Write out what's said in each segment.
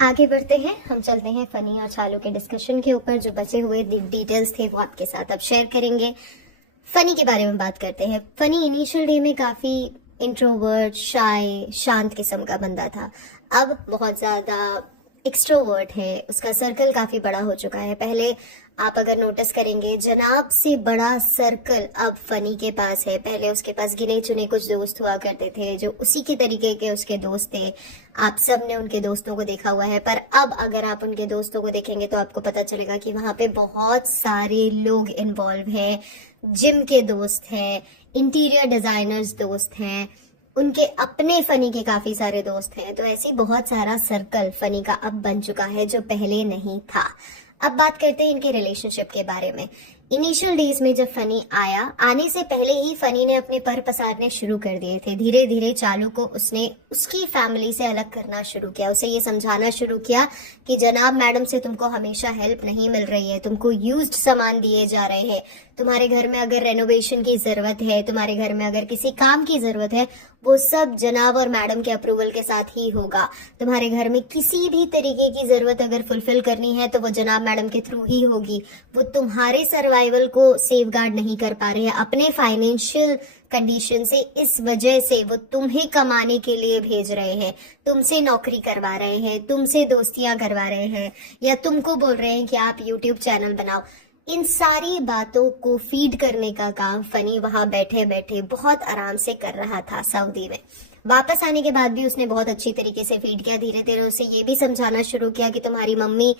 आगे बढ़ते हैं, हम चलते हैं फनी और चालू के डिस्कशन के ऊपर। जो बचे हुए डिटेल्स थे वो आपके साथ अब शेयर करेंगे। फनी के बारे में बात करते हैं। फनी इनिशियल डे में काफी इंट्रोवर्ट, शाय, शांत किस्म का बंदा था। अब बहुत ज्यादा एक्सट्रोवर्ट है, उसका सर्कल काफी बड़ा हो चुका है। पहले आप अगर नोटिस करेंगे, जनाब से बड़ा सर्कल अब फनी के पास है। पहले उसके पास गिने चुने कुछ दोस्त हुआ करते थे जो उसी के तरीके के उसके दोस्त थे। आप सब ने उनके दोस्तों को देखा हुआ है, पर अब अगर आप उनके दोस्तों को देखेंगे तो आपको पता चलेगा कि वहां पे बहुत सारे लोग इन्वॉल्व हैं। जिम के दोस्त हैं, इंटीरियर डिजाइनर्स दोस्त हैं, उनके अपने फनी के काफी सारे दोस्त हैं। तो ऐसी बहुत सारा सर्कल फनी का अब बन चुका है जो पहले नहीं था। अब बात करते हैं इनके रिलेशनशिप के बारे में। इनिशियल डेज में जब फनी आया, आने से पहले ही फनी ने अपने पर पसारने शुरू कर दिए थे। धीरे धीरे चालू को उसने उसकी फैमिली से अलग करना शुरू किया। उसे ये समझाना शुरू किया कि जनाब मैडम से तुमको हमेशा हेल्प नहीं मिल रही है, तुमको यूज्ड सामान दिए जा रहे हैं। तुम्हारे घर में अगर रेनोवेशन की जरूरत है, तुम्हारे घर में अगर किसी काम की जरूरत है, वो सब जनाब और मैडम के अप्रूवल के साथ ही होगा। तुम्हारे घर में किसी भी तरीके की जरूरत अगर फुलफिल करनी है तो वो जनाब मैडम के थ्रू ही होगी। वो तुम्हारे सर्वाइवल को सेफ गार्ड नहीं कर पा रहे हैं अपने फाइनेंशियल कंडीशन से, इस वजह से वो तुम्हें कमाने के लिए भेज रहे हैं, तुमसे नौकरी करवा रहे हैं, तुमसे दोस्तियां करवा रहे हैं, या तुमको बोल रहे हैं कि आप यूट्यूब चैनल बनाओ। इन सारी बातों को फीड करने का काम फनी वहां बैठे बैठे बहुत आराम से कर रहा था सऊदी में। वापस आने के बाद भी उसने बहुत अच्छी तरीके से फीड किया। धीरे धीरे उसे ये भी समझाना शुरू किया कि तुम्हारी मम्मी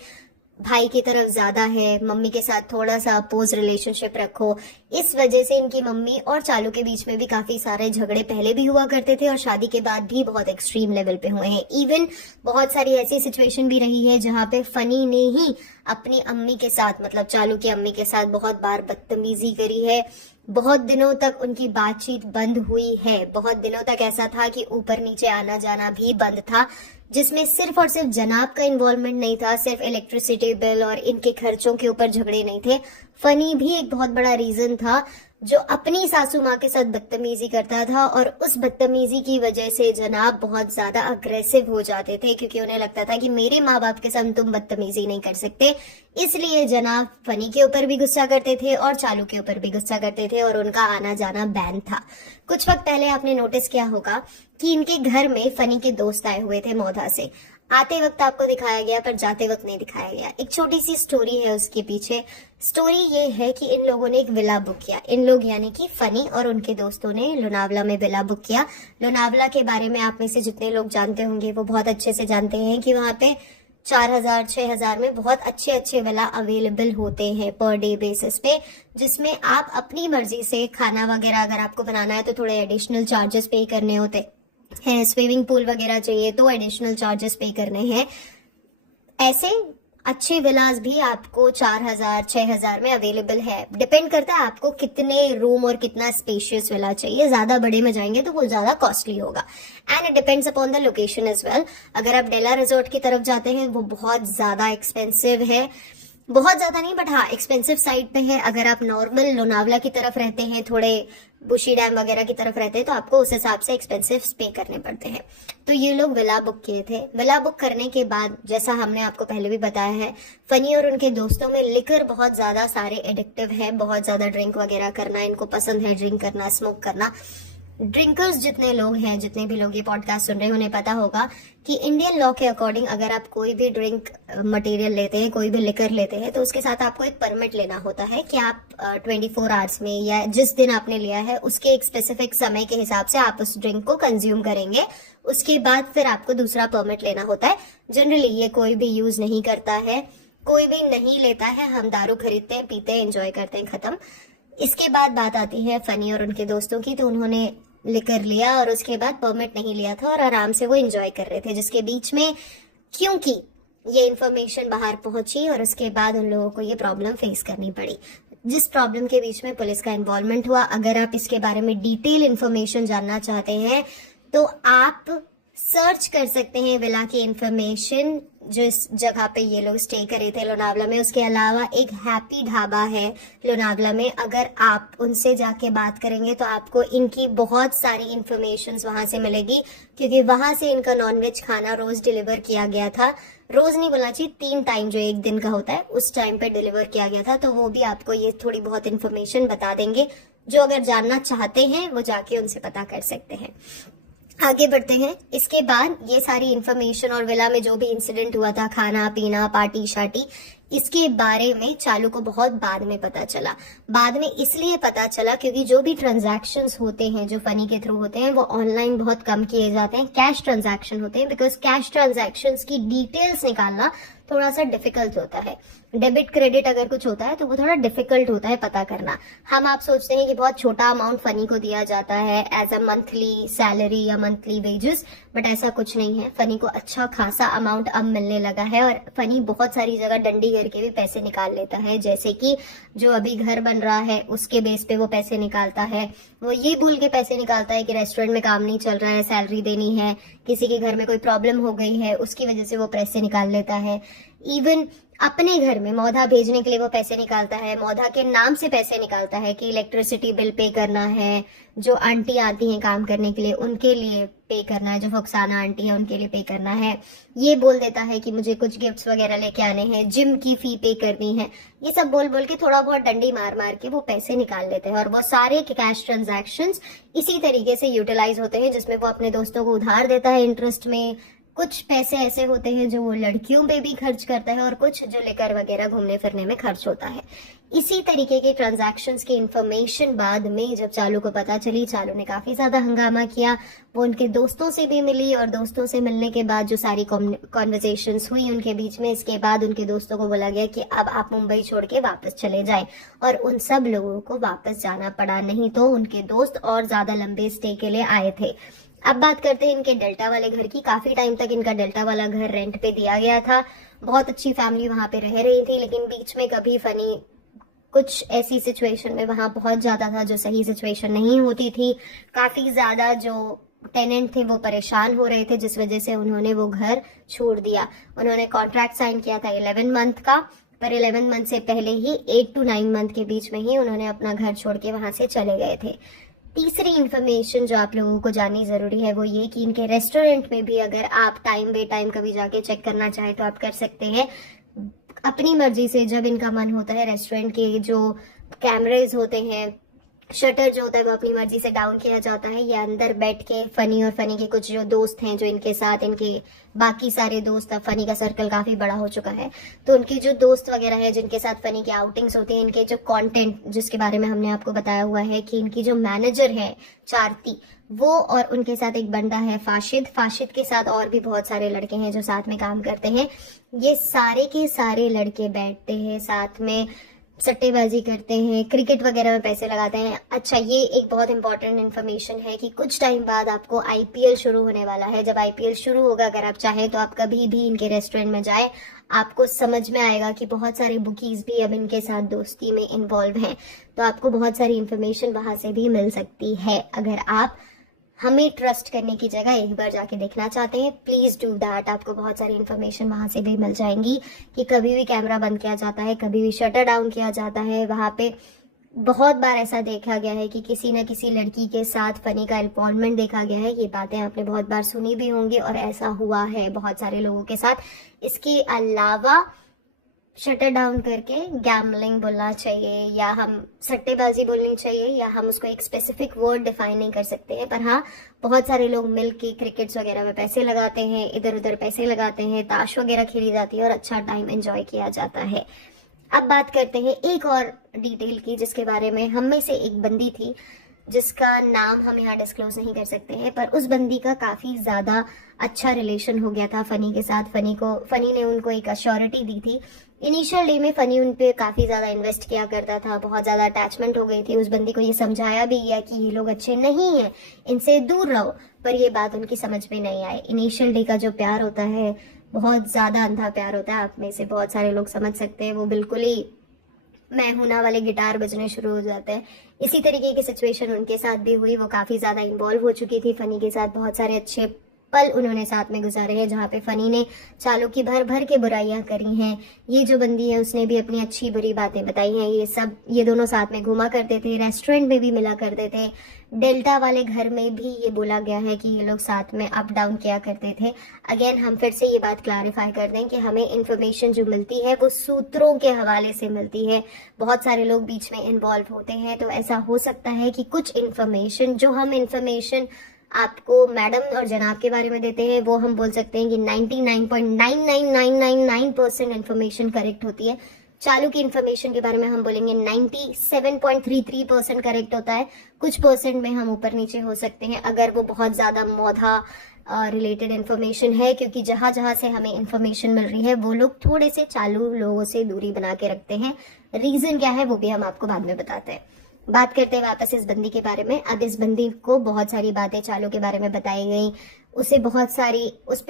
भाई की तरफ ज्यादा है, मम्मी के साथ थोड़ा सा अपोज रिलेशनशिप रखो। इस वजह से इनकी मम्मी और चालू के बीच में भी काफी सारे झगड़े पहले भी हुआ करते थे और शादी के बाद भी बहुत एक्सट्रीम लेवल पे हुए हैं। इवन बहुत सारी ऐसी सिचुएशन भी रही है जहां पे फनी ने ही अपनी अम्मी के साथ, मतलब चालू की अम्मी के साथ बहुत बार बदतमीजी करी है। बहुत दिनों तक उनकी बातचीत बंद हुई है। बहुत दिनों तक ऐसा था कि ऊपर नीचे आना जाना भी बंद था, जिसमें सिर्फ और सिर्फ जनाब का इन्वॉल्वमेंट नहीं था। सिर्फ इलेक्ट्रिसिटी बिल और इनके खर्चों के ऊपर झगड़े नहीं थे। फनी भी एक बहुत बड़ा रीजन था जो अपनी सासू माँ के साथ बदतमीजी करता था, और उस बदतमीजी की वजह से जनाब बहुत ज्यादा अग्रेसिव हो जाते थे, क्योंकि उन्हें लगता था कि मेरे माँ बाप के साथ तुम बदतमीजी नहीं कर सकते। इसलिए जनाब फनी के ऊपर भी गुस्सा करते थे और चालू के ऊपर भी गुस्सा करते थे, और उनका आना जाना बैन था। कुछ वक्त पहले आपने नोटिस किया होगा कि इनके घर में फनी के दोस्त आए हुए थे मौधा से। आते वक्त आपको दिखाया गया पर जाते वक्त नहीं दिखाया गया। एक छोटी सी स्टोरी है उसके पीछे। स्टोरी ये है कि इन लोगों ने एक विला बुक किया। इन लोग यानी कि फनी और उनके दोस्तों ने लोनावला में विला बुक किया। लोनावला के बारे में आप में से जितने लोग जानते होंगे वो बहुत अच्छे से जानते हैं कि वहां पे 4,000 6,000 में बहुत अच्छे अच्छे विला अवेलेबल होते हैं पर डे बेसिस पे, जिसमें आप अपनी मर्जी से खाना वगैरह अगर आपको बनाना है तो थोड़े एडिशनल चार्जेस पे करने होते हैं। स्विमिंग पूल वगैरह चाहिए तो एडिशनल चार्जेस पे करने हैं। ऐसे अच्छे विलास भी आपको 4,000 6,000 में अवेलेबल है। डिपेंड करता है आपको कितने रूम और कितना स्पेशियस विला चाहिए। ज्यादा बड़े में जाएंगे तो वो ज्यादा कॉस्टली होगा, and it depends upon the location as well. अगर आप डेला रिजॉर्ट की तरफ जाते हैं वो बहुत ज्यादा एक्सपेंसिव है, बहुत ज्यादा नहीं बट हाँ एक्सपेंसिव साइड पे है। अगर आप नॉर्मल लोनावला की तरफ रहते हैं, थोड़े बुशी डैम वगैरह की तरफ रहते हैं, तो आपको उस हिसाब से एक्सपेंसिव पे करने पड़ते हैं। तो ये लोग विला बुक किए थे। विला बुक करने के बाद, जैसा हमने आपको पहले भी बताया है, फनी और उनके दोस्तों में लिकर बहुत ज्यादा सारे एडिक्टिव है। बहुत ज्यादा ड्रिंक वगैरह करना इनको पसंद है, ड्रिंक करना, स्मोक करना। ड्रिंकर्स जितने लोग हैं, जितने भी लोग ये पॉडकास्ट सुन रहे हैं, उन्हें पता होगा कि इंडियन लॉ के अकॉर्डिंग अगर आप कोई भी ड्रिंक मटेरियल लेते हैं, कोई भी लिकर लेते हैं, तो उसके साथ आपको एक परमिट लेना होता है कि आप 24 आवर्स में या जिस दिन आपने लिया है उसके एक स्पेसिफिक समय के हिसाब से आप उस ड्रिंक को कंज्यूम करेंगे। उसके बाद फिर आपको दूसरा परमिट लेना होता है। जनरली ये कोई भी यूज नहीं करता है, कोई भी नहीं लेता है। हम दारू खरीदते हैं, पीते हैं, एंजॉय करते हैं, खत्म। इसके बाद बात आती है फनी और उनके दोस्तों की। तो उन्होंने लेकर लिया और उसके बाद परमिट नहीं लिया था और आराम से वो एंजॉय कर रहे थे, जिसके बीच में क्योंकि ये इन्फॉर्मेशन बाहर पहुंची और उसके बाद उन लोगों को ये प्रॉब्लम फेस करनी पड़ी, जिस प्रॉब्लम के बीच में पुलिस का इन्वॉल्वमेंट हुआ। अगर आप इसके बारे में डिटेल इन्फॉर्मेशन जानना चाहते हैं तो आप सर्च कर सकते हैं विला की इन्फॉर्मेशन जो इस जगह पे ये लोग स्टे करे थे लोनावला में, उसके अलावा एक हैप्पी ढाबा है लोनावला में। अगर आप उनसे जाके बात करेंगे तो आपको इनकी बहुत सारी इंफॉर्मेशन वहां से मिलेगी, क्योंकि वहां से इनका नॉनवेज खाना रोज डिलीवर किया गया था। रोज नहीं बोलना चाहिए, 3 टाइम जो एक दिन का होता है उस टाइम पे डिलीवर किया गया था। तो वो भी आपको ये थोड़ी बहुत इंफॉर्मेशन बता देंगे, जो अगर जानना चाहते हैं वो जाके उनसे पता कर सकते हैं। आगे बढ़ते हैं। इसके बाद ये सारी इंफॉर्मेशन और विला में जो भी इंसिडेंट हुआ था, खाना पीना पार्टी शार्टी, इसके बारे में चालू को बहुत बाद में पता चला। बाद में इसलिए पता चला क्योंकि जो भी ट्रांजैक्शंस होते हैं जो फनी के थ्रू होते हैं वो ऑनलाइन बहुत कम किए जाते हैं, कैश ट्रांजैक्शन होते हैं। बिकॉज कैश ट्रांजैक्शंस की डिटेल्स निकालना थोड़ा सा डिफिकल्ट होता है। डेबिट क्रेडिट अगर कुछ होता है तो वो थोड़ा डिफिकल्ट होता है पता करना। आप सोचते हैं कि बहुत छोटा अमाउंट फनी को दिया जाता है एज अ मंथली सैलरी या मंथली वेजेस, बट ऐसा कुछ नहीं है। फनी को अच्छा खासा अमाउंट अब मिलने लगा है और फनी बहुत सारी जगह डंडी करके भी पैसे निकाल लेता है। जैसे कि जो अभी घर बन रहा है उसके बेस पे वो पैसे निकालता है। वो ये भूल के पैसे निकालता है कि रेस्टोरेंट में काम नहीं चल रहा है, सैलरी देनी है, किसी के घर में कोई प्रॉब्लम हो गई है, उसकी वजह से वो पैसे निकाल लेता है। इवन अपने घर में मौधा भेजने के लिए वो पैसे निकालता है, मौधा के नाम से पैसे निकालता है कि इलेक्ट्रिसिटी बिल पे करना है, जो आंटी आती हैं काम करने के लिए उनके लिए पे करना है, जो फुक्साना आंटी है उनके लिए पे करना है। ये बोल देता है कि मुझे कुछ गिफ्ट्स वगैरह लेके आने हैं, जिम की फी पे करनी है। ये सब बोल बोल के थोड़ा बहुत डंडी मार मार के वो पैसे निकाल लेते हैं। और वो सारे कैश ट्रांजैक्शंस इसी तरीके से यूटिलाइज होते हैं, जिसमें वो अपने दोस्तों को उधार देता है इंटरेस्ट में। कुछ पैसे ऐसे होते हैं जो वो लड़कियों पे भी खर्च करता है और कुछ जो लेकर वगैरह घूमने फिरने में खर्च होता है। इसी तरीके के ट्रांजैक्शंस की इंफॉर्मेशन बाद में जब चालू को पता चली, चालू ने काफी ज्यादा हंगामा किया। वो उनके दोस्तों से भी मिली और दोस्तों से मिलने के बाद जो सारी कॉन्वर्जेशंस हुई उनके बीच में, इसके बाद उनके दोस्तों को बोला गया कि अब आप मुंबई छोड़ के वापस चले जाएं। और उन सब लोगों को वापस जाना पड़ा, नहीं तो उनके दोस्त और ज्यादा लंबे स्टे के लिए आए थे। अब बात करते हैं इनके डेल्टा वाले घर की। काफी टाइम तक इनका डेल्टा वाला घर रेंट पे दिया गया था। बहुत अच्छी फैमिली वहां पे रह रही थी, लेकिन बीच में कभी फनी कुछ ऐसी सिचुएशन में वहां पहुंच जाता था जो सही सिचुएशन नहीं होती थी। काफी ज्यादा जो टेनेंट थे वो परेशान हो रहे थे, जिस वजह से उन्होंने वो घर छोड़ दिया। उन्होंने कॉन्ट्रैक्ट साइन किया था 11 मंथ का, पर 11 मंथ से पहले ही 8 to 9 मंथ के बीच में ही उन्होंने अपना घर छोड़ के वहां से चले गए थे। तीसरी इन्फॉर्मेशन जो आप लोगों को जाननी जरूरी है वो ये कि इनके रेस्टोरेंट में भी अगर आप टाइम बे टाइम कभी जाके चेक करना चाहे तो आप कर सकते हैं अपनी मर्जी से। जब इनका मन होता है, रेस्टोरेंट के जो कैमरेज होते हैं, शटर जो होता है वो अपनी मर्जी से डाउन किया जाता है। या अंदर बैठ के फनी और फनी के कुछ जो दोस्त हैं जो इनके साथ, इनके बाकी सारे दोस्त, अब फनी का सर्कल काफी बड़ा हो चुका है, तो उनके जो दोस्त वगैरह है जिनके साथ फनी की आउटिंग्स होती है, इनके जो कंटेंट जिसके बारे में हमने आपको बताया हुआ है कि इनकी जो मैनेजर है चारती, वो और उनके साथ एक बंदा है फाशिद के साथ और भी बहुत सारे लड़के हैं जो साथ में काम करते हैं। ये सारे के सारे लड़के बैठते हैं साथ में, सट्टेबाजी करते हैं, क्रिकेट वगैरह में पैसे लगाते हैं। अच्छा, ये एक बहुत इंपॉर्टेंट इन्फॉर्मेशन है कि कुछ टाइम बाद आपको आईपीएल शुरू होने वाला है। जब आईपीएल शुरू होगा, अगर आप चाहें तो आप कभी भी इनके रेस्टोरेंट में जाएं, आपको समझ में आएगा कि बहुत सारे बुकीज भी अब इनके साथ दोस्ती में इन्वॉल्व हैं। तो आपको बहुत सारी इन्फॉर्मेशन वहां से भी मिल सकती है। अगर आप हमें ट्रस्ट करने की जगह एक बार जाके देखना चाहते हैं, प्लीज डू दैट। आपको बहुत सारी इन्फॉर्मेशन वहां से भी मिल जाएंगी कि कभी भी कैमरा बंद किया जाता है, कभी भी शटर डाउन किया जाता है। वहां पे बहुत बार ऐसा देखा गया है कि किसी न किसी लड़की के साथ फनी का इन्वॉल्वमेंट देखा गया है। ये बातें आपने बहुत बार सुनी भी होंगी और ऐसा हुआ है बहुत सारे लोगों के साथ। इसके अलावा शटर डाउन करके गैम्बलिंग बोलना चाहिए या हम सट्टेबाजी बोलनी चाहिए, या हम उसको एक स्पेसिफिक वर्ड डिफाइन नहीं कर सकते हैं, पर हाँ बहुत सारे लोग मिल के क्रिकेट्स वगैरह में पैसे लगाते हैं, इधर उधर पैसे लगाते हैं, ताश वगैरह खेली जाती है और अच्छा टाइम एंजॉय किया जाता है। अब बात करते हैं एक और डिटेल की जिसके बारे में हम में से एक बंदी थी जिसका नाम हम यहाँ डिस्क्लोज नहीं कर सकते हैं, पर उस बंदी का काफी ज्यादा अच्छा रिलेशन हो गया था फनी के साथ। फनी ने उनको एक अश्योरिटी दी थी। इनिशियल डे में फनी उन पे काफी ज्यादा इन्वेस्ट किया करता था, बहुत ज्यादा अटैचमेंट हो गई थी। उस बंदी को ये समझाया भी गया कि ये लोग अच्छे नहीं है, इनसे दूर रहो, पर ये बात उनकी समझ में नहीं आई। इनिशियल डे का जो प्यार होता है बहुत ज्यादा अंधा प्यार होता है। आप में से बहुत सारे लोग समझ सकते हैं, वो बिल्कुल ही मैं हूं वाले गिटार बजने शुरू हो जाते हैं। इसी तरीके की सिचुएशन उनके साथ भी हुई। वो काफी ज्यादा इन्वॉल्व हो चुकी थी फनी के साथ, बहुत सारे अच्छे पल उन्होंने साथ में गुजारे हैं, जहाँ पे फनी ने चालू की भर भर के बुराइयां करी हैं। ये जो बंदी है उसने भी अपनी अच्छी बुरी बातें बताई हैं। ये दोनों साथ में घूमा करते थे, रेस्टोरेंट में भी मिला करते थे, डेल्टा वाले घर में भी ये बोला गया है कि ये लोग साथ में अप डाउन किया करते थे। अगेन हम फिर से ये बात क्लैरिफाई कर दें कि हमें इन्फॉर्मेशन जो मिलती है वो सूत्रों के हवाले से मिलती है। बहुत सारे लोग बीच में इन्वॉल्व होते हैं, तो ऐसा हो सकता है कि कुछ इन्फॉर्मेशन जो हम इन्फॉर्मेशन आपको मैडम और जनाब के बारे में देते हैं वो हम बोल सकते हैं कि 99.99999% इन्फॉर्मेशन करेक्ट होती है। चालू की इन्फॉर्मेशन के बारे में हम बोलेंगे 97.33% करेक्ट होता है। कुछ परसेंट में हम ऊपर नीचे हो सकते हैं अगर वो बहुत ज्यादा मौधा रिलेटेड इन्फॉर्मेशन है, क्योंकि जहां जहां से हमें इन्फॉर्मेशन मिल रही है वो लोग थोड़े से चालू लोगों से दूरी बना के रखते हैं। रीजन क्या है वो भी हम आपको बाद में बताते हैं। बात करते हैं वापस इस बंदी के बारे में। अब इस बंदी को बहुत सारी बातें चालू के बारे में बताई गई, उस पे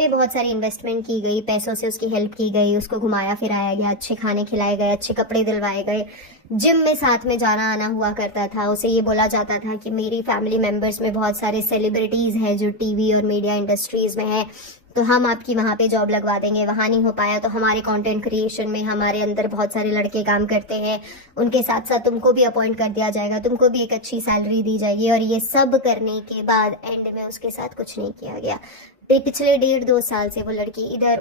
बहुत सारी इन्वेस्टमेंट की गई, पैसों से उसकी हेल्प की गई, उसको घुमाया फिराया गया, अच्छे खाने खिलाए गए, अच्छे कपड़े दिलवाए गए, जिम में साथ में जाना आना हुआ करता था। उसे ये बोला जाता था कि मेरी फैमिली मेंबर्स में बहुत सारे सेलिब्रिटीज हैं जो टीवी और मीडिया इंडस्ट्रीज में है, तो हम आपकी वहां पे जॉब लगवा देंगे। वहां नहीं हो पाया तो हमारे कंटेंट क्रिएशन में हमारे अंदर बहुत सारे लड़के काम करते हैं, उनके साथ साथ तुमको भी अपॉइंट कर दिया जाएगा, तुमको भी एक अच्छी सैलरी दी जाएगी। और ये सब करने के बाद एंड में उसके साथ कुछ नहीं किया गया। पिछले 1.5-2 साल से वो लड़की इधर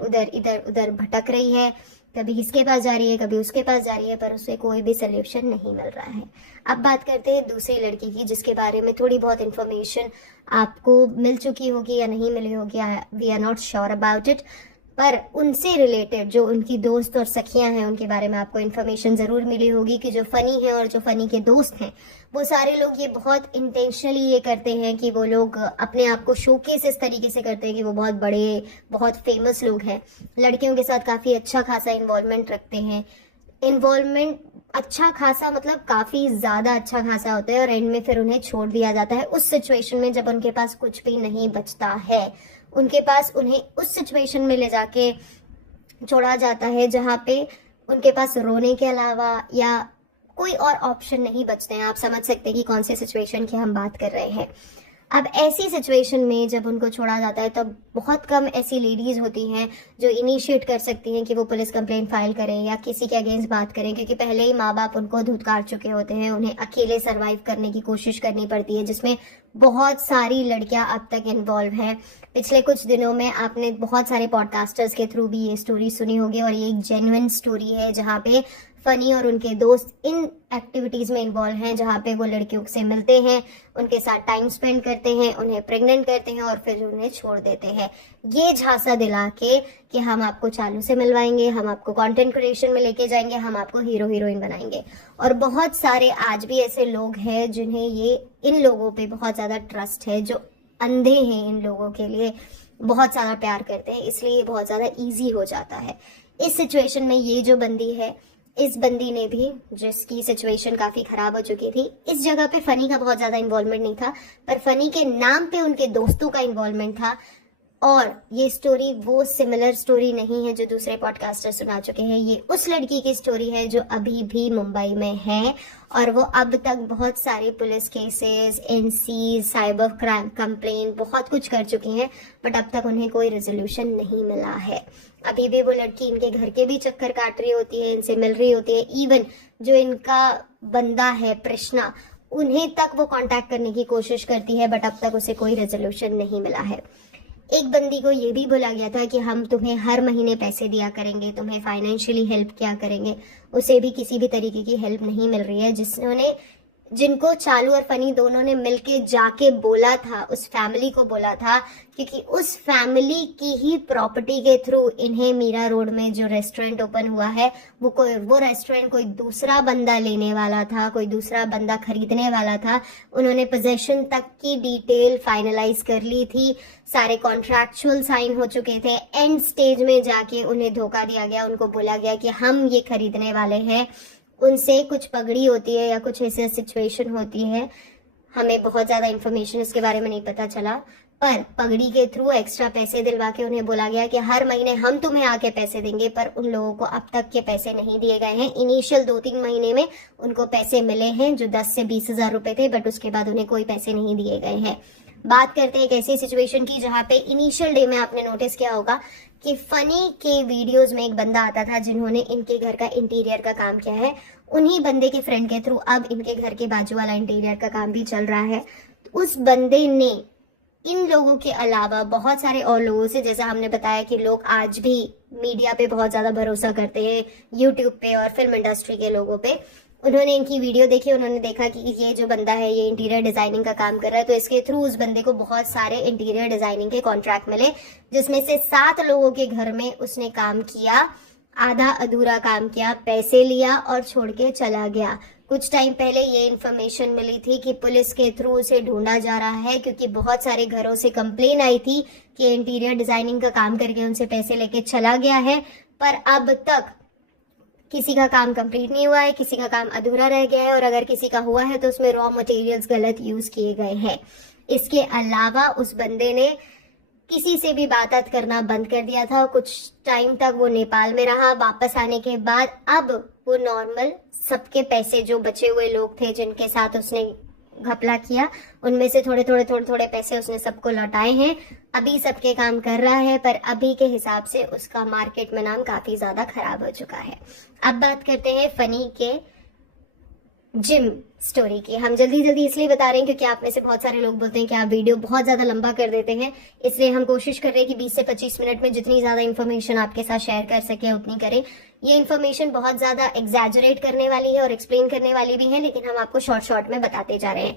उधर भटक रही है, कभी इसके पास जा रही है, कभी उसके पास जा रही है, पर उसे कोई भी सोल्यूशन नहीं मिल रहा है। अब बात करते हैं दूसरी लड़की की, जिसके बारे में थोड़ी बहुत इन्फॉर्मेशन आपको मिल चुकी होगी या नहीं मिली होगी, we are not sure about it, पर उनसे रिलेटेड जो उनकी दोस्त और सखियां हैं उनके बारे में आपको इन्फॉर्मेशन जरूर मिली होगी कि जो फनी है और जो फनी के दोस्त हैं वो सारे लोग ये बहुत इंटेंशनली ये करते हैं कि वो लोग अपने आप को शोकेस इस तरीके से करते हैं कि वो बहुत बड़े बहुत फेमस लोग हैं, लड़कियों के साथ काफी अच्छा खासा इन्वॉल्वमेंट रखते हैं। इन्वॉल्वमेंट अच्छा खासा मतलब काफी ज्यादा अच्छा खासा होता है और एंड में फिर उन्हें छोड़ दिया जाता है उस सिचुएशन में जब उनके पास कुछ भी नहीं बचता है। उन्हें उस सिचुएशन में ले जाके छोड़ा जाता है जहाँ पे उनके पास रोने के अलावा या कोई और ऑप्शन नहीं बचते हैं। आप समझ सकते हैं कि कौन से सिचुएशन की हम बात कर रहे हैं। अब ऐसी सिचुएशन में जब उनको छोड़ा जाता है तो बहुत कम ऐसी लेडीज होती हैं जो इनिशिएट कर सकती हैं कि वो पुलिस कंप्लेंट फाइल करें या किसी के अगेंस्ट बात करें, क्योंकि पहले ही माँ बाप उनको धुतकार चुके होते हैं। उन्हें अकेले सरवाइव करने की कोशिश करनी पड़ती है, जिसमें बहुत सारी लड़कियां अब तक इन्वॉल्व हैं। पिछले कुछ दिनों में आपने बहुत सारे पॉडकास्टर्स के थ्रू भी ये स्टोरी सुनी होगी और ये एक जेन्युइन स्टोरी है जहाँ पे फनी और उनके दोस्त इन एक्टिविटीज में इन्वॉल्व हैं, जहाँ पे वो लड़कियों से मिलते हैं, उनके साथ टाइम स्पेंड करते हैं, उन्हें प्रेग्नेंट करते हैं और फिर उन्हें छोड़ देते हैं, ये झांसा दिला के कि हम आपको चालू से मिलवाएंगे, हम आपको कंटेंट क्रिएशन में लेके जाएंगे, हम आपको हीरो हीरोइन बनाएंगे। और बहुत सारे आज भी ऐसे लोग हैं जिन्हें इन लोगों पे बहुत ज्यादा ट्रस्ट है, जो अंधे हैं इन लोगों के लिए, बहुत ज्यादा प्यार करते हैं, इसलिए ये बहुत ज्यादा ईजी हो जाता है। इस सिचुएशन में ये जो बंदी है, इस बंदी ने भी, जिसकी सिचुएशन काफी खराब हो चुकी थी, इस जगह पे फनी का बहुत ज्यादा इन्वॉल्वमेंट नहीं था, पर फनी के नाम पे उनके दोस्तों का इन्वॉल्वमेंट था। और ये स्टोरी वो सिमिलर स्टोरी नहीं है जो दूसरे पॉडकास्टर सुना चुके हैं, ये उस लड़की की स्टोरी है जो अभी भी मुंबई में है और वो अब तक बहुत सारे police cases, NC, cyber crime complain बहुत कुछ कर चुकी हैं, बट अब तक उन्हें कोई रेजोल्यूशन नहीं मिला है। अभी भी वो लड़की इनके घर के भी चक्कर काट रही होती है, इनसे मिल रही होती है, इवन जो इनका बंदा है प्रश्ना, उन्हें तक वो कांटेक्ट करने की कोशिश करती है, बट अब तक उसे कोई रेजोल्यूशन नहीं मिला है। एक बंदी को ये भी बोला गया था कि हम तुम्हें हर महीने पैसे दिया करेंगे, तुम्हें फाइनेंशियली हेल्प किया करेंगे, उसे भी किसी भी तरीके की हेल्प नहीं मिल रही है। जिनको चालू और फनी दोनों ने मिलके जाके बोला था, उस फैमिली को बोला था, क्योंकि उस फैमिली की ही प्रॉपर्टी के थ्रू इन्हें मीरा रोड में जो रेस्टोरेंट ओपन हुआ है वो रेस्टोरेंट कोई दूसरा बंदा लेने वाला था, कोई दूसरा बंदा खरीदने वाला था। उन्होंने पोजेशन तक की डिटेल फाइनलाइज कर ली थी, सारे कॉन्ट्रैक्चुअल साइन हो चुके थे। एंड स्टेज में जाके उन्हें धोखा दिया गया, उनको बोला गया कि हम ये खरीदने वाले हैं, उनसे कुछ पगड़ी होती है या कुछ ऐसी सिचुएशन होती है, हमें बहुत ज्यादा इन्फॉर्मेशन इसके बारे में नहीं पता चला, पर पगड़ी के थ्रू एक्स्ट्रा पैसे दिलवा के उन्हें बोला गया कि हर महीने हम तुम्हें आके पैसे देंगे, पर उन लोगों को अब तक के पैसे नहीं दिए गए हैं। इनिशियल 2-3 महीने में उनको पैसे मिले हैं जो 10 से 20 हजार रुपए थे, बट उसके बाद उन्हें कोई पैसे नहीं दिए गए हैं। बात करते हैं एक ऐसी सिचुएशन की जहाँ पे इनिशियल डे में आपने नोटिस किया होगा कि फनी के वीडियोस में एक बंदा आता था जिन्होंने इनके घर का इंटीरियर का काम किया है। उन्हीं बंदे के फ्रेंड के थ्रू अब इनके घर के बाजू वाला इंटीरियर का काम भी चल रहा है। उस बंदे ने इन लोगों के अलावा बहुत सारे और लोगों से, जैसा हमने बताया कि लोग आज भी मीडिया पे बहुत ज्यादा भरोसा करते हैं, यूट्यूब पे और फिल्म इंडस्ट्री के लोगों पे, उन्होंने इनकी वीडियो देखी, उन्होंने देखा कि ये जो बंदा है ये इंटीरियर डिजाइनिंग का काम कर रहा है, तो इसके थ्रू उस बंदे को बहुत सारे इंटीरियर डिजाइनिंग के कॉन्ट्रैक्ट मिले, जिसमें से 7 लोगों के घर में उसने काम किया, आधा अधूरा काम किया, पैसे लिया और छोड़ के चला गया। कुछ टाइम पहले ये इन्फॉर्मेशन मिली थी कि पुलिस के थ्रू उसे ढूंढा जा रहा है, क्योंकि बहुत सारे घरों से कंप्लेन आई थी कि इंटीरियर डिजाइनिंग का काम करके उनसे पैसे लेके चला गया है, पर अब तक किसी का काम कंप्लीट नहीं हुआ है, किसी का काम अधूरा रह गया है, और अगर किसी का हुआ है तो उसमें रॉ मटेरियल्स गलत यूज किए गए हैं। इसके अलावा उस बंदे ने किसी से भी बात करना बंद कर दिया था, और कुछ टाइम तक वो नेपाल में रहा। वापस आने के बाद अब वो नॉर्मल सबके पैसे, जो बचे हुए लोग थे जिनके साथ उसने घपला किया, उनमें से थोड़े थोड़े पैसे उसने सबको लौटाए हैं। अभी सबके काम कर रहा है, पर अभी के हिसाब से उसका मार्केट में नाम काफी ज्यादा खराब हो चुका है। अब बात करते हैं फनी के जिम स्टोरी की। हम जल्दी इसलिए बता रहे हैं क्योंकि आप में से बहुत सारे लोग बोलते हैं कि आप वीडियो बहुत ज्यादा लंबा कर देते हैं, इसलिए हम कोशिश कर रहे हैं कि 20 से 25 मिनट में जितनी ज्यादा इन्फॉर्मेशन आपके साथ शेयर कर सके उतनी करें। ये इन्फॉर्मेशन बहुत ज्यादा एग्जैजरेट करने वाली है और एक्सप्लेन करने वाली भी है, लेकिन हम आपको शॉर्ट में बताते जा रहे हैं।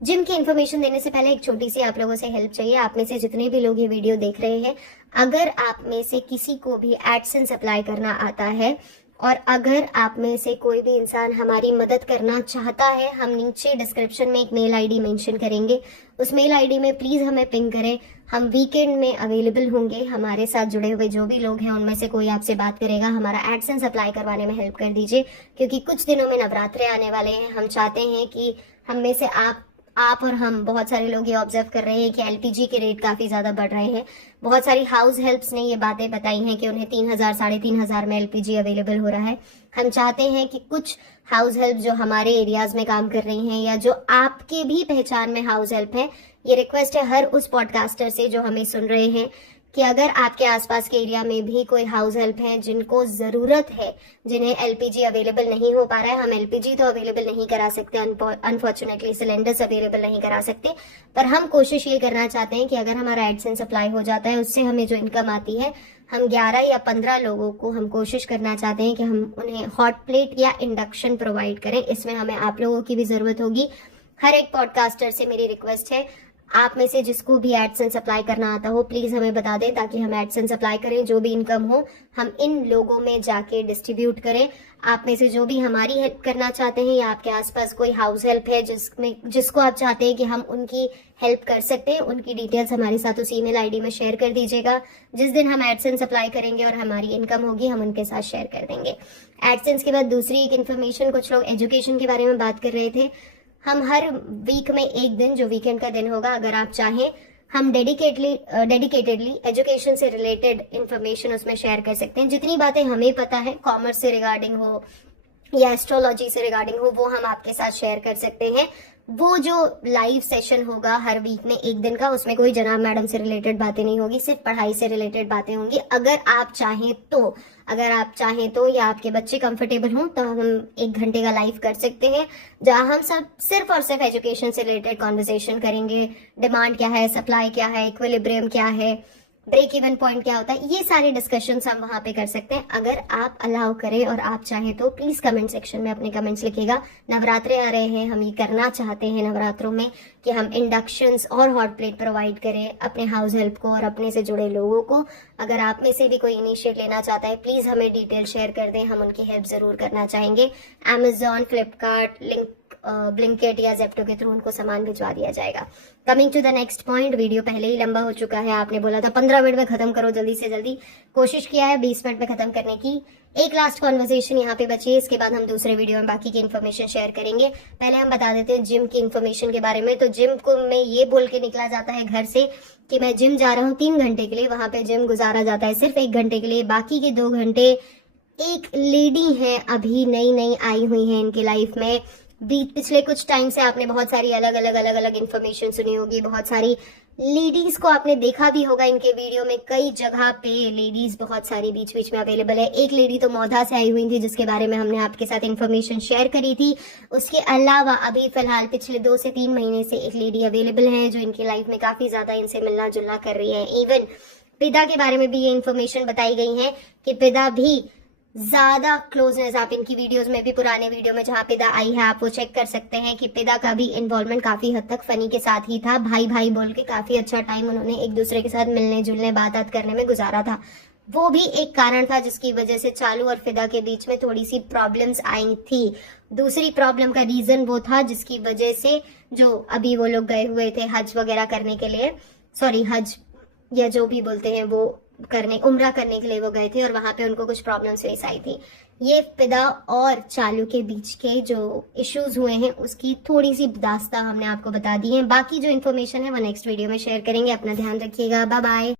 जिम की इन्फॉर्मेशन देने से पहले एक छोटी सी आप लोगों से हेल्प चाहिए। आप में से जितने भी लोग ये वीडियो देख रहे हैं, अगर आप में से किसी को भी एडसेंस अप्लाई करना आता है, और अगर आप में से कोई भी इंसान हमारी मदद करना चाहता है, हम नीचे डिस्क्रिप्शन में एक मेल आईडी मेंशन करेंगे। उस मेल आईडी में प्लीज हमें पिंग करें। हम वीकेंड में अवेलेबल होंगे। हमारे साथ जुड़े हुए जो भी लोग हैं उनमें से कोई आपसे बात करेगा। हमारा एडसेंस अप्लाई करवाने में हेल्प कर दीजिए, क्योंकि कुछ दिनों में नवरात्रे आने वाले हैं। हम चाहते हैं कि हम में से आप और हम बहुत सारे लोग ये ऑब्जर्व कर रहे हैं कि एलपीजी के रेट काफी ज्यादा बढ़ रहे हैं। बहुत सारी हाउस हेल्प्स ने ये बातें बताई हैं कि उन्हें 3,000 3,500 में एलपीजी अवेलेबल हो रहा है। हम चाहते हैं कि कुछ हाउस हेल्प जो हमारे एरियाज में काम कर रही हैं, या जो आपके भी पहचान में हाउस हेल्प है, ये रिक्वेस्ट है हर उस पॉडकास्टर से जो हमें सुन रहे हैं कि अगर आपके आसपास के एरिया में भी कोई हाउस हेल्प है जिनको जरूरत है, जिन्हें एलपीजी अवेलेबल नहीं हो पा रहा है, हम एलपीजी तो अवेलेबल नहीं करा सकते, अनफॉर्चुनेटली सिलेंडर्स अवेलेबल नहीं करा सकते, पर हम कोशिश ये करना चाहते हैं कि अगर हमारा एडसेंस अप्लाई हो जाता है, उससे हमें जो इनकम आती है, हम 11 या 15 लोगों को हम कोशिश करना चाहते हैं कि हम उन्हें हॉट प्लेट या इंडक्शन प्रोवाइड करें। इसमें हमें आप लोगों की भी जरूरत होगी। हर एक पॉडकास्टर से मेरी रिक्वेस्ट है, आप में से जिसको भी एडसेंस अप्लाई करना आता हो, प्लीज हमें बता दें ताकि हम एडसेंस अप्लाई करें। जो भी इनकम हो हम इन लोगों में जाके डिस्ट्रीब्यूट करें। आप में से जो भी हमारी हेल्प करना चाहते हैं, या आपके आसपास कोई हाउस हेल्प है जिसको आप चाहते हैं कि हम उनकी हेल्प कर सकते हैं, उनकी डिटेल्स हमारे साथ उस ईमेल आईडी में शेयर कर दीजिएगा। जिस दिन हम एडसेंस अप्लाई करेंगे और हमारी इनकम होगी, हम उनके साथ शेयर कर देंगे। एडसेंस के बाद दूसरी एक इन्फॉर्मेशन, कुछ लोग एजुकेशन के बारे में बात कर रहे थे। हम हर वीक में एक दिन, जो वीकेंड का दिन होगा, अगर आप चाहें, हम डेडिकेटेडली एजुकेशन से रिलेटेड इंफॉर्मेशन उसमें शेयर कर सकते हैं। जितनी बातें हमें पता है, कॉमर्स से रिगार्डिंग हो या एस्ट्रोलॉजी से रिगार्डिंग हो, वो हम आपके साथ शेयर कर सकते हैं। वो जो लाइव सेशन होगा हर वीक में एक दिन का, उसमें कोई जनाब मैडम से रिलेटेड बातें नहीं होगी, सिर्फ पढ़ाई से रिलेटेड बातें होंगी। अगर आप चाहें तो या आपके बच्चे कंफर्टेबल हों तो हम 1 घंटे का लाइव कर सकते हैं, जहां हम सब सिर्फ और सिर्फ एजुकेशन से रिलेटेड कॉन्वर्सेशन करेंगे। डिमांड क्या है, सप्लाई क्या है, इक्विलिब्रियम क्या है, ब्रेक इवन पॉइंट क्या होता है, ये सारे डिस्कशंस हम वहां पे कर सकते हैं। अगर आप अलाउ करें और आप चाहें तो प्लीज कमेंट सेक्शन में अपने कमेंट्स लिखिएगा। नवरात्रे आ रहे हैं, हम ये करना चाहते हैं नवरात्रों में कि हम इंडक्शंस और हॉट प्लेट प्रोवाइड करें अपने हाउस हेल्प को और अपने से जुड़े लोगों को। अगर आप में से भी कोई इनिशिएट लेना चाहता है, प्लीज हमें डिटेल शेयर कर दें, हम उनकी हेल्प जरूर करना चाहेंगे। Amazon, फ्लिपकार्ट, ब्लिंकिट या जेप्टो के थ्रू उनको सामान भिजवा दिया जाएगा। Coming to the next point, video पहले ही लंबा हो चुका है। आपने बोला था 15 मिनट में खत्म करो, जल्दी से जल्दी। कोशिश किया है 20 मिनट में खत्म करने की। एक लास्ट कॉन्वर्सेशन यहाँ पे बची है, इसके बाद हम दूसरे वीडियो में बाकी की इन्फॉर्मेशन शेयर करेंगे। पहले हम बता देते हैं जिम की इन्फॉर्मेशन के बारे में। तो जिम को में ये बोल के निकला जाता है घर से कि मैं जिम जा रहा हूँ 3 घंटे के लिए, वहां पे जिम गुजारा जाता है सिर्फ 1 घंटे के लिए। बाकी के 2 घंटे एक लेडी है, अभी नई आई हुई है इनकी लाइफ में, पिछले कुछ टाइम से आपने बहुत सारी अलग अलग इन्फॉर्मेशन सुनी होगी, बहुत सारी लेडीज को आपने देखा भी होगा इनके वीडियो में। कई जगह पे लेडीज बहुत सारी बीच में अवेलेबल है। एक लेडी तो मौधा से आई हुई थी जिसके बारे में हमने आपके साथ इन्फॉर्मेशन शेयर करी थी। उसके अलावा अभी फिलहाल पिछले 2 से 3 महीने से एक लेडी अवेलेबल है जो इनकी लाइफ में काफी ज्यादा इनसे मिलना जुलना कर रही है। इवन पिता के बारे में भी ये इन्फॉर्मेशन बताई गई है कि पिता भी ज्यादा क्लोजनेस, आप इनकी वीडियोस में भी, पुराने वीडियो में जहां पिदा आई है आप वो चेक कर सकते हैं कि पिदा का भी इन्वॉल्वमेंट काफी हद तक फनी के साथ ही था। भाई भाई बोल के काफी अच्छा टाइम उन्होंने एक दूसरे के साथ मिलने जुलने बात करने में गुजारा था। वो भी एक कारण था जिसकी वजह से चालू और फिदा के बीच में थोड़ी सी प्रॉब्लम्स आई थी। दूसरी प्रॉब्लम का रीजन वो था जिसकी वजह से जो अभी वो लोग गए हुए थे हज वगैरह करने के लिए, सॉरी हज या जो भी बोलते हैं वो करने, उम्रा करने के लिए वो गए थे और वहां पे उनको कुछ प्रॉब्लम्स फेस आई थी। ये फिदा और चालू के बीच के जो इश्यूज हुए हैं उसकी थोड़ी सी दास्तां हमने आपको बता दी है। बाकी जो इन्फॉर्मेशन है वो नेक्स्ट वीडियो में शेयर करेंगे। अपना ध्यान रखिएगा, बाय बाय।